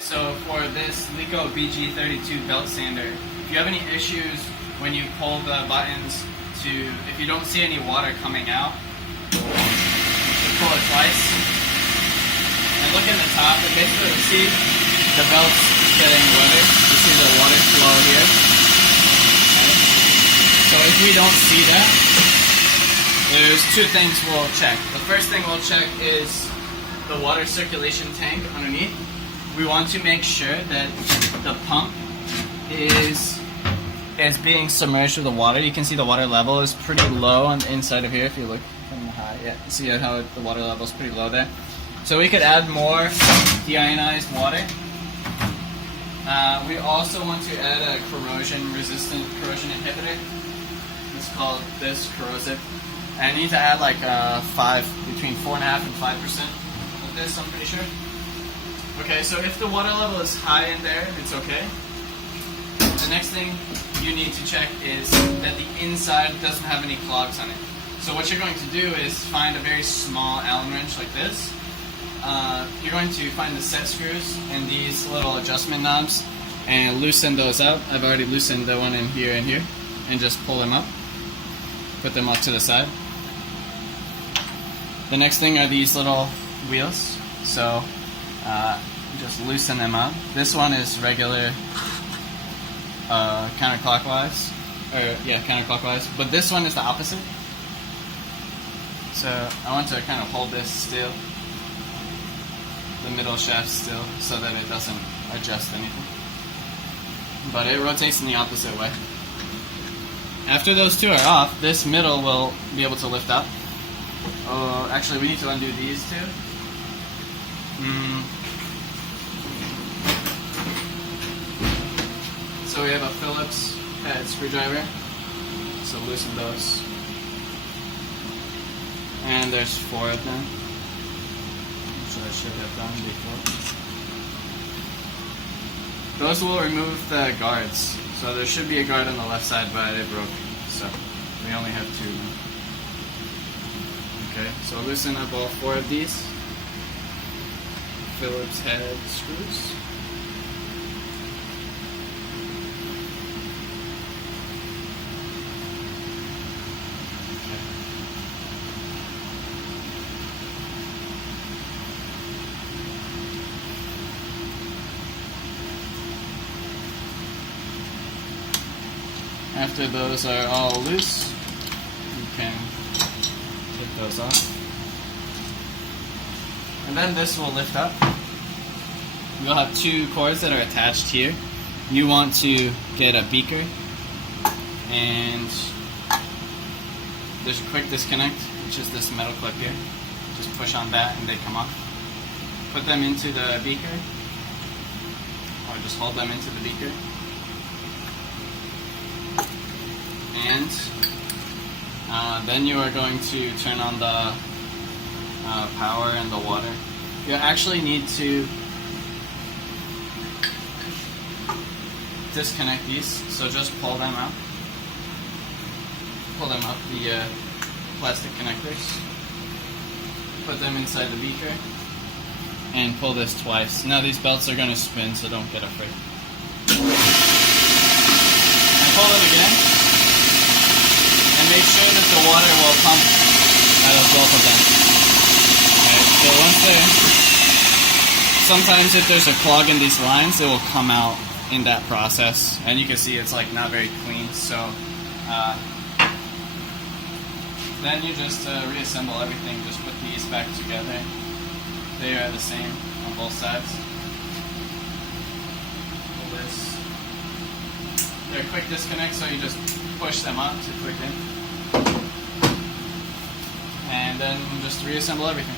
So for this Leco BG-32 belt sander, if you have any issues when you pull the buttons if you don't see any water coming out, you pull it twice. And look in the top, and basically you see the belt's getting wetter. You see the water flow here. Okay. So if we don't see that, there's two things we'll check. The first thing we'll check is the water circulation tank underneath. We want to make sure that the pump is being submerged with the water. You can see the water level is pretty low on the inside of here if you look from the high. Yeah, see how the water level is pretty low there. So we could add more deionized water. We also want to add a corrosion-resistant corrosion inhibitor. It's called this corrosive. And you need to add like between 4.5% and 5% of this, I'm pretty sure. Okay, so if the water level is high in there, it's okay. The next thing you need to check is that the inside doesn't have any clogs on it. So what you're going to do is find a very small Allen wrench like this. You're going to find the set screws and these little adjustment knobs and loosen those up. I've already loosened the one in here and here, and just pull them up. Put them off to the side. The next thing are these little wheels. So just loosen them up. This one is regular counterclockwise, counterclockwise, but this one is the opposite. So I want to kind of hold this still, the middle shaft still, so that it doesn't adjust anything. But it rotates in the opposite way. After those two are off, this middle will be able to lift up. Oh, actually we need to undo these two. So we have a Phillips head screwdriver, so loosen those. And there's 4 of them, which I should have done before. Those will remove the guards. So there should be a guard on the left side, but it broke, so we only have 2. Okay, so loosen up all 4 of these Phillips head screws. After those are all loose, you can take those off. And then this will lift up. You'll have 2 cords that are attached here. You want to get a beaker, and there's a quick disconnect, which is this metal clip here. Just push on that and they come off. Put them into the beaker, or just hold them into the beaker. And then you are going to turn on the power and the water. You actually need to disconnect these, so just pull them out. Pull them up, the plastic connectors. Put them inside the beaker and pull this twice. Now these belts are going to spin, so don't get afraid. And pull them again. And make sure that the water will pump out of both of them. Alright, so sometimes if there's a clog in these lines, it will come out in that process. And you can see it's like not very clean, so then you just reassemble everything. Just put these back together. They are the same on both sides. Pull this. They're quick disconnect, so you just push them up to quick in. And then just reassemble everything.